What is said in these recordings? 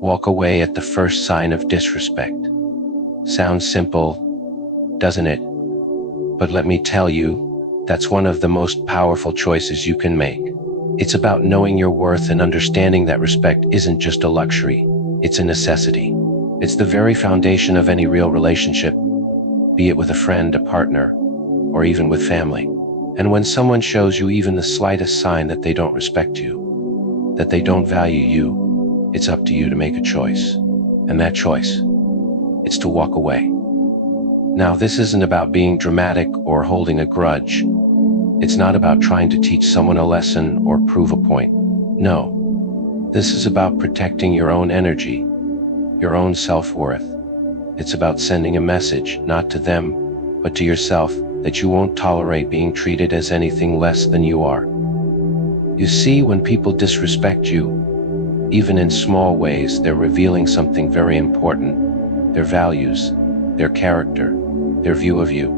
Walk away at the first sign of disrespect. Sounds simple, doesn't it? But let me tell you, that's one of the most powerful choices you can make. It's about knowing your worth and understanding that respect isn't just a luxury, it's a necessity. It's the very foundation of any real relationship, be it with a friend, a partner, or even with family. And when someone shows you even the slightest sign that they don't respect you, that they don't value you, it's up to you to make a choice. And that choice, it's to walk away. Now, this isn't about being dramatic or holding a grudge. It's not about trying to teach someone a lesson or prove a point. No, this is about protecting your own energy, your own self-worth. It's about sending a message, not to them, but to yourself, that you won't tolerate being treated as anything less than you are. You see, when people disrespect you, even in small ways, they're revealing something very important: their values, their character, their view of you.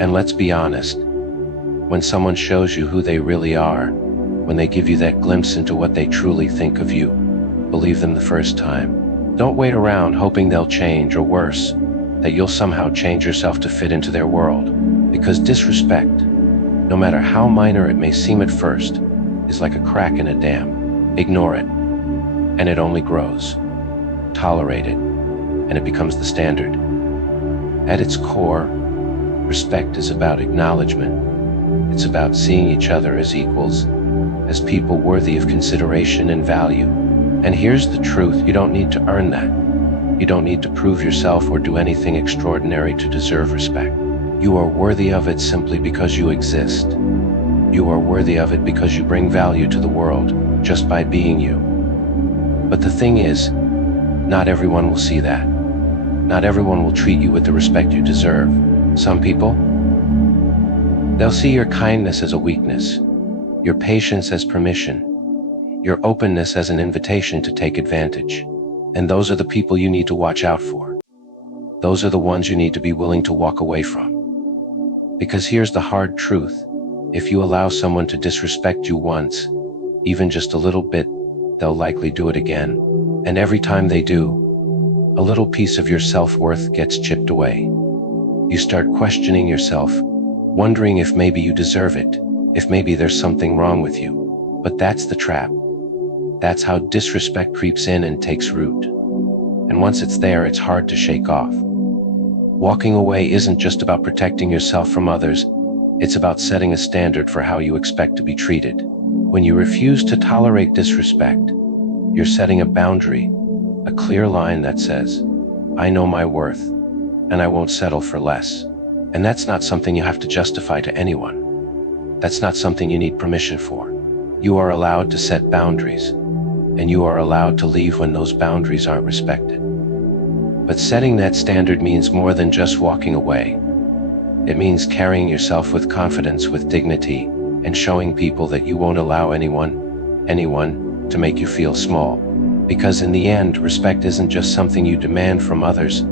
And let's be honest, when someone shows you who they really are, when they give you that glimpse into what they truly think of you, believe them the first time. Don't wait around hoping they'll change, or worse, that you'll somehow change yourself to fit into their world. Because disrespect, no matter how minor it may seem at first, is like a crack in a dam. Ignore it, and it only grows. Tolerate it, and it becomes the standard. At its core, respect is about acknowledgement. It's about seeing each other as equals, as people worthy of consideration and value. And here's the truth: you don't need to earn that. You don't need to prove yourself or do anything extraordinary to deserve respect. You are worthy of it simply because you exist. You are worthy of it because you bring value to the world, just by being you. But the thing is, not everyone will see that. Not everyone will treat you with the respect you deserve. Some people, they'll see your kindness as a weakness, your patience as permission, your openness as an invitation to take advantage. And those are the people you need to watch out for. Those are the ones you need to be willing to walk away from. Because here's the hard truth: if you allow someone to disrespect you once, even just a little bit, they'll likely do it again. And every time they do, a little piece of your self-worth gets chipped away. You start questioning yourself, wondering if maybe you deserve it, if maybe there's something wrong with you. But that's the trap. That's how disrespect creeps in and takes root. And once it's there, it's hard to shake off. Walking away isn't just about protecting yourself from others, it's about setting a standard for how you expect to be treated. When you refuse to tolerate disrespect, you're setting a boundary, a clear line that says, I know my worth, and I won't settle for less. And that's not something you have to justify to anyone. That's not something you need permission for. You are allowed to set boundaries, and you are allowed to leave when those boundaries aren't respected. But setting that standard means more than just walking away. It means carrying yourself with confidence, with dignity, and showing people that you won't allow anyone to make you feel small. Because in the end, respect isn't just something you demand from others,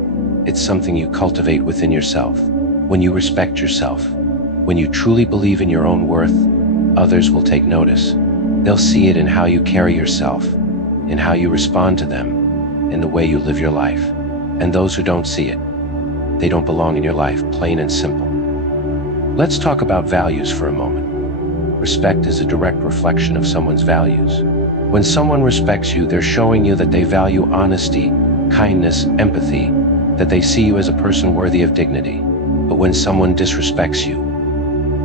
it's something you cultivate within yourself. When you respect yourself, when you truly believe in your own worth, others will take notice. They'll see it in how you carry yourself, in how you respond to them, in the way you live your life. And those who don't see it, they don't belong in your life, plain and simple. Let's talk about values for a moment. Respect is a direct reflection of someone's values. When someone respects you, they're showing you that they value honesty, kindness, empathy, that they see you as a person worthy of dignity. But when someone disrespects you,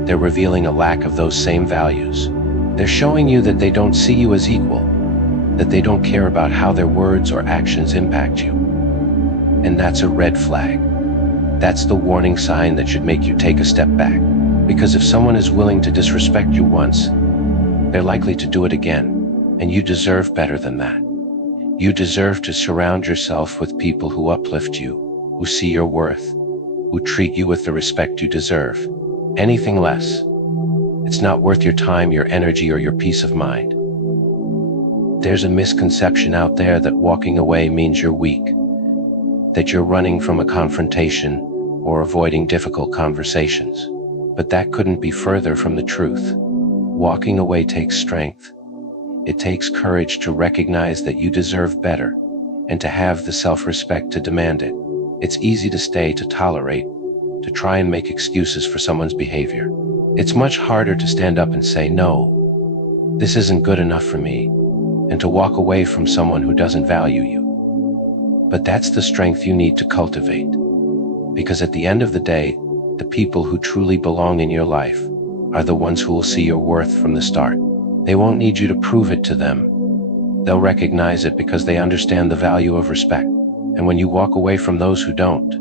they're revealing a lack of those same values. They're showing you that they don't see you as equal, that they don't care about how their words or actions impact you. And that's a red flag. That's the warning sign that should make you take a step back. Because if someone is willing to disrespect you once, they're likely to do it again. And you deserve better than that. You deserve to surround yourself with people who uplift you, who see your worth, who treat you with the respect you deserve. Anything less, it's not worth your time, your energy, or your peace of mind. There's a misconception out there that walking away means you're weak, that you're running from a confrontation or avoiding difficult conversations. But that couldn't be further from the truth. Walking away takes strength. It takes courage to recognize that you deserve better, and to have the self-respect to demand it. It's easy to stay, to tolerate, to try and make excuses for someone's behavior. It's much harder to stand up and say, no, this isn't good enough for me, and to walk away from someone who doesn't value you. But that's the strength you need to cultivate. Because at the end of the day, the people who truly belong in your life are the ones who will see your worth from the start. They won't need you to prove it to them. They'll recognize it because they understand the value of respect. And when you walk away from those who don't,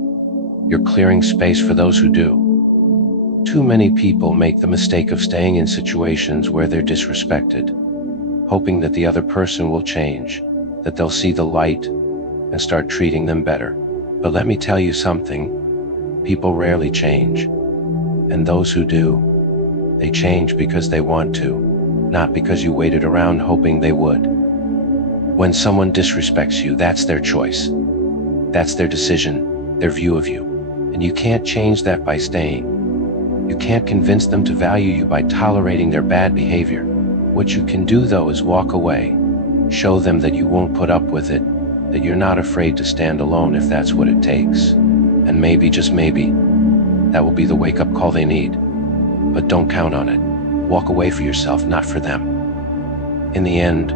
you're clearing space for those who do. Too many people make the mistake of staying in situations where they're disrespected, hoping that the other person will change, that they'll see the light and start treating them better. But let me tell you something, people rarely change. And those who do, they change because they want to, not because you waited around hoping they would. When someone disrespects you, that's their choice. That's their decision, their view of you. And you can't change that by staying. You can't convince them to value you by tolerating their bad behavior. What you can do, though, is walk away. Show them that you won't put up with it, that you're not afraid to stand alone if that's what it takes. And maybe, just maybe, that will be the wake-up call they need. But don't count on it. Walk away for yourself, not for them. In the end,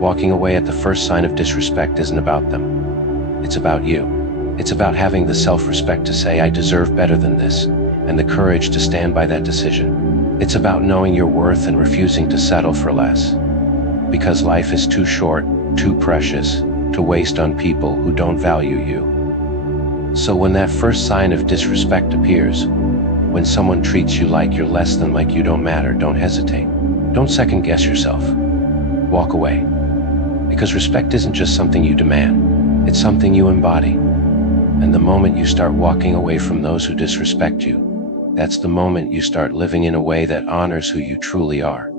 walking away at the first sign of disrespect isn't about them. It's about you. It's about having the self-respect to say, I deserve better than this, and the courage to stand by that decision. It's about knowing your worth and refusing to settle for less. Because life is too short, too precious, to waste on people who don't value you. So when that first sign of disrespect appears, when someone treats you like you're less than, like you don't matter, don't hesitate. Don't second guess yourself. Walk away. Because respect isn't just something you demand, it's something you embody. And the moment you start walking away from those who disrespect you, that's the moment you start living in a way that honors who you truly are.